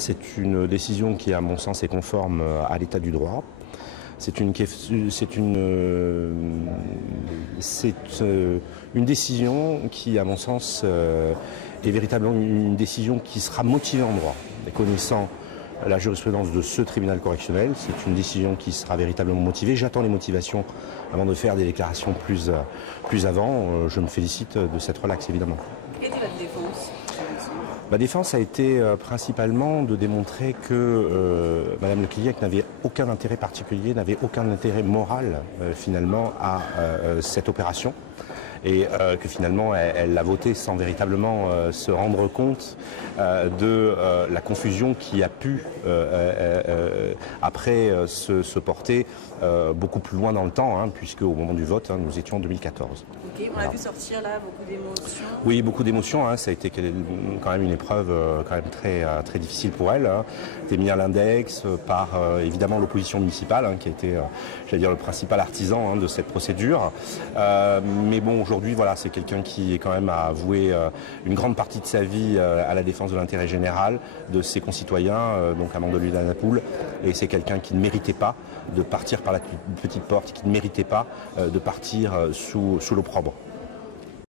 C'est une décision qui, à mon sens, est conforme à l'état du droit. C'est une décision qui, à mon sens, est véritablement une décision qui sera motivée en droit. Et connaissant la jurisprudence de ce tribunal correctionnel, c'est une décision qui sera véritablement motivée. J'attends les motivations avant de faire des déclarations plus avant. Je me félicite de cette relaxe, évidemment. Quelle était votre défense? Ma défense a été principalement de démontrer que Madame Lecliac n'avait aucun intérêt particulier, n'avait aucun intérêt moral finalement à cette opération. Et que finalement elle l'a voté sans véritablement se rendre compte de la confusion qui a pu après se porter beaucoup plus loin dans le temps, hein, puisque au moment du vote, nous étions en 2014. Ok, on a vu sortir là beaucoup d'émotions. Oui, beaucoup d'émotions, hein. Ça a été quand même une épreuve quand même très difficile pour elle. Hein. Elle a été mise à l'index par évidemment l'opposition municipale, hein, qui a été, j'allais dire, le principal artisan de cette procédure. Mais bon, aujourd'hui, voilà, c'est quelqu'un qui est quand même a voué une grande partie de sa vie à la défense de l'intérêt général de ses concitoyens, donc à Mandelieu de Napoule. Et c'est quelqu'un qui ne méritait pas de partir par la petite porte, qui ne méritait pas de partir sous l'opprobre.